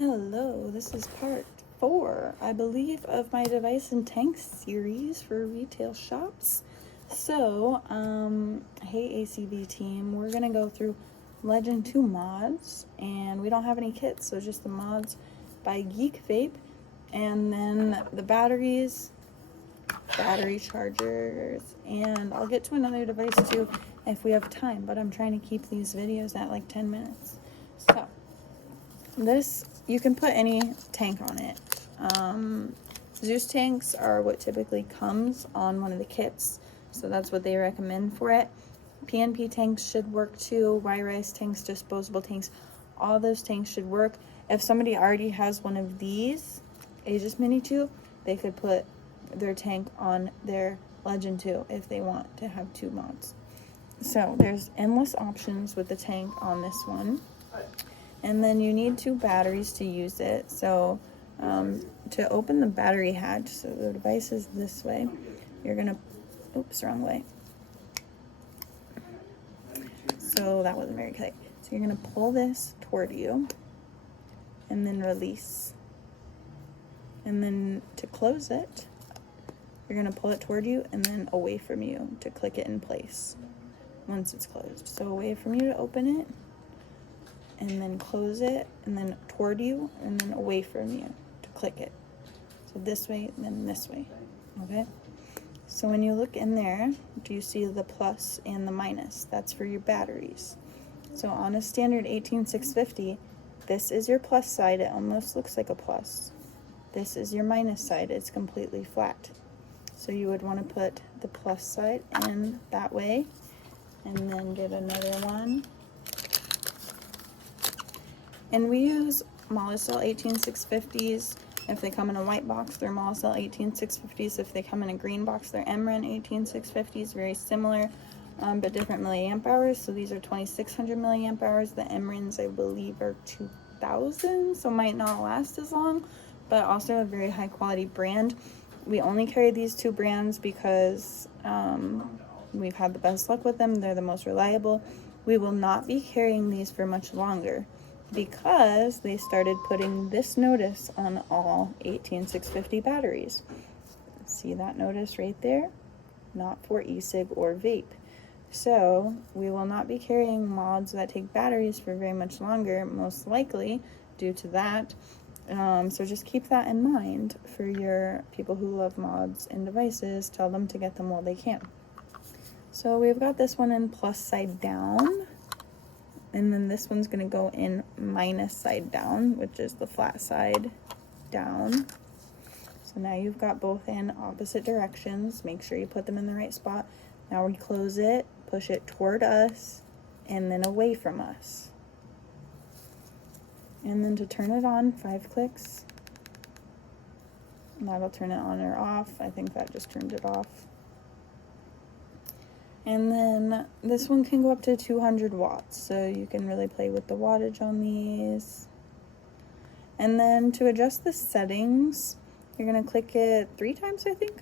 Hello, this is part 4, I believe, of my device and tank series for retail shops. So, hey ACV team, we're gonna go through Legend 2 mods, and we don't have any kits, so just the mods by Geekvape, and then the batteries, battery chargers, and I'll get to another device too if we have time, but I'm trying to keep these videos at like 10 minutes. So, this, you can put any tank on it. Zeus tanks are what typically comes on one of the kits, so that's what they recommend for it. PNP tanks should work too, Y-Rice tanks, disposable tanks, all those tanks should work. If somebody already has one of these Aegis Mini 2, they could put their tank on their Legend 2 if they want to have 2 mods. So there's endless options with the tank on this one. And then you need 2 batteries to use it. So to open the battery hatch, so the device is this way, you're gonna, oops, wrong way. So that wasn't very clear. So you're gonna pull this toward you and then release. And then to close it, you're gonna pull it toward you and then away from you to click it in place once it's closed. So away from you to open it, and then close it, and then toward you, and then away from you to click it. So this way, and then this way, okay? So when you look in there, do you see the plus and the minus? That's for your batteries. So on a standard 18650, this is your plus side, it almost looks like a plus. This is your minus side, it's completely flat. So you would want to put the plus side in that way, and then get another one. And we use Molicel 18650s. If they come in a white box, they're Molicel 18650s. If they come in a green box, they're Emran 18650s. Very similar, but different milliamp hours. So these are 2600 milliamp hours. The Emrans, I believe, are 2000, so might not last as long, but also a very high quality brand. We only carry these 2 brands because we've had the best luck with them. They're the most reliable. We will not be carrying these for much longer, because they started putting this notice on all 18650 batteries. See that notice right there? Not for e-cig or vape. So we will not be carrying mods that take batteries for very much longer, most likely due to that. So just keep that in mind for your people who love mods and devices. Tell them to get them while they can. So we've got this one in plus side down. And then this one's going to go in minus side down, which is the flat side down. So now you've got both in opposite directions. Make sure you put them in the right spot. Now we close it, push it toward us, and then away from us. And then to turn it on, 5 clicks. And that'll turn it on or off. I think that just turned it off. And then this one can go up to 200 watts, so you can really play with the wattage on these. And then to adjust the settings, you're going to click it 3 times, I think.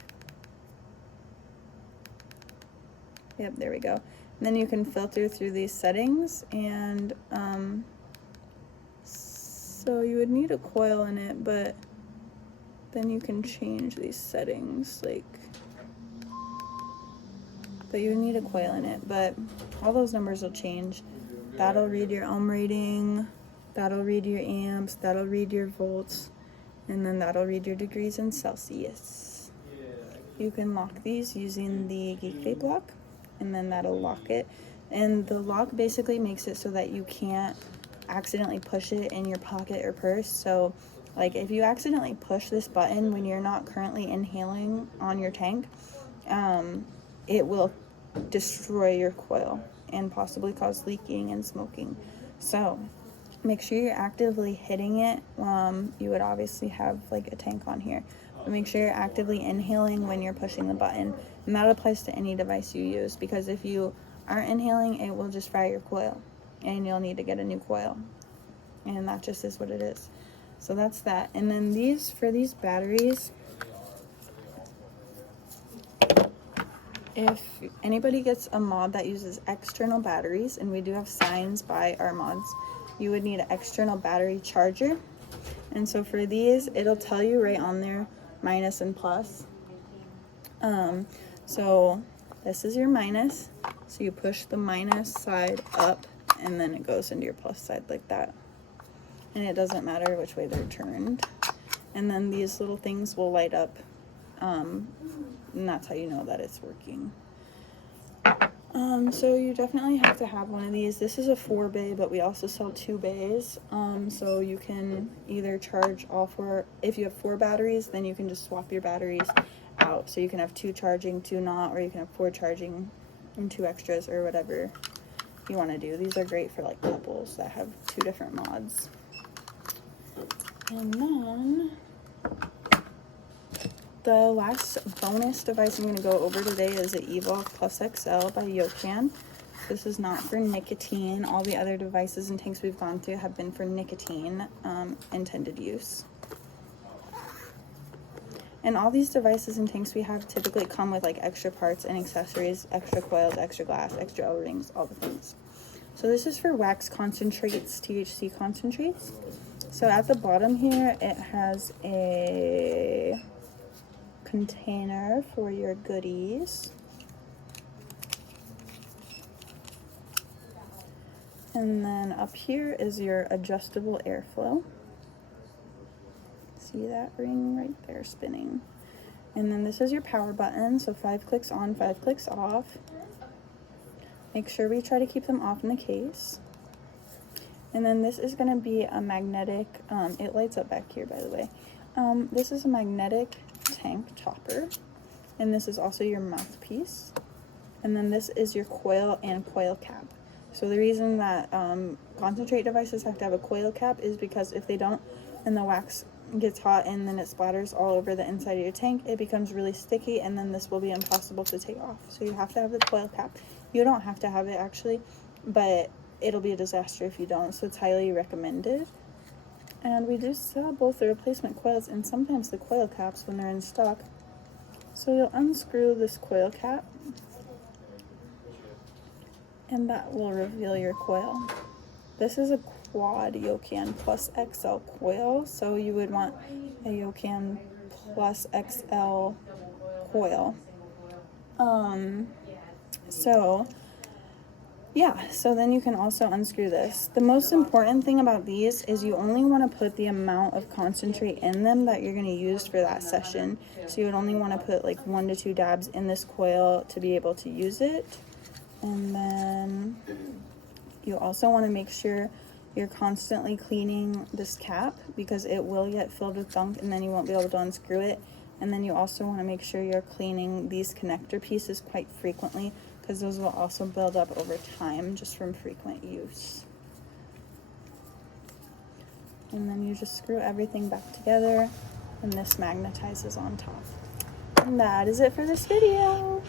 Yep, there we go. And then you can filter through these settings, and so you would need a coil in it, but then you can change these settings, like, but you need a coil in it, but all those numbers will change. That'll read your ohm rating, that'll read your amps, that'll read your volts, and then that'll read your degrees in Celsius. You can lock these using the Geekvape lock, and then that'll lock it. And the lock basically makes it so that you can't accidentally push it in your pocket or purse. So like if you accidentally push this button when you're not currently inhaling on your tank, it will destroy your coil and possibly cause leaking and smoking. So make sure you're actively hitting it. You would obviously have like a tank on here, but make sure you're actively inhaling when you're pushing the button. And that applies to any device you use, because if you aren't inhaling, it will just fry your coil and you'll need to get a new coil. And that just is what it is. So that's that. And then these, for these batteries, if anybody gets a mod that uses external batteries, and we do have signs by our mods, you would need an external battery charger. And so for these, it'll tell you right on there, minus and plus. So this is your minus. So you push the minus side up and then it goes into your plus side like that. And it doesn't matter which way they're turned. And then these little things will light up. And that's how you know that it's working. So you definitely have to have one of these. This is a 4-bay, but we also sell 2 bays. So you can either charge all 4. If you have 4 batteries, then you can just swap your batteries out. So you can have 2 charging, 2 not, or you can have 4 charging and 2 extras, or whatever you want to do. These are great for like couples that have 2 different mods. And then the last bonus device I'm going to go over today is the Evolve Plus XL by Yocan. This is not for nicotine. All the other devices and tanks we've gone through have been for nicotine intended use. And all these devices and tanks we have typically come with like extra parts and accessories, extra coils, extra glass, extra O-rings, all the things. So this is for wax concentrates, THC concentrates. So at the bottom here, it has a container for your goodies. And then up here is your adjustable airflow. See that ring right there spinning? And then this is your power button. So 5 clicks on, 5 clicks off. Make sure we try to keep them off in the case. And then this is going to be a magnetic, it lights up back here by the way. This is a magnetic tank topper. And this is also your mouthpiece. And then this is your coil and coil cap. So the reason that concentrate devices have to have a coil cap is because if they don't and the wax gets hot and then it splatters all over the inside of your tank, it becomes really sticky and then this will be impossible to take off. So you have to have the coil cap. You don't have to have it actually, but it'll be a disaster if you don't, so it's highly recommended. And we do sell both the replacement coils and sometimes the coil caps when they're in stock. So you'll unscrew this coil cap and that will reveal your coil. This is a quad Yocan Plus XL coil, so you would want a Yocan Plus XL coil. So then you can also unscrew this. The most important thing about these is you only want to put the amount of concentrate in them that you're going to use for that session. So you would only want to put like 1 to 2 dabs in this coil to be able to use it. And then you also want to make sure you're constantly cleaning this cap because it will get filled with gunk and then you won't be able to unscrew it. And then you also want to make sure you're cleaning these connector pieces quite frequently because those will also build up over time just from frequent use. And then you just screw everything back together and this magnetizes on top. And that is it for this video.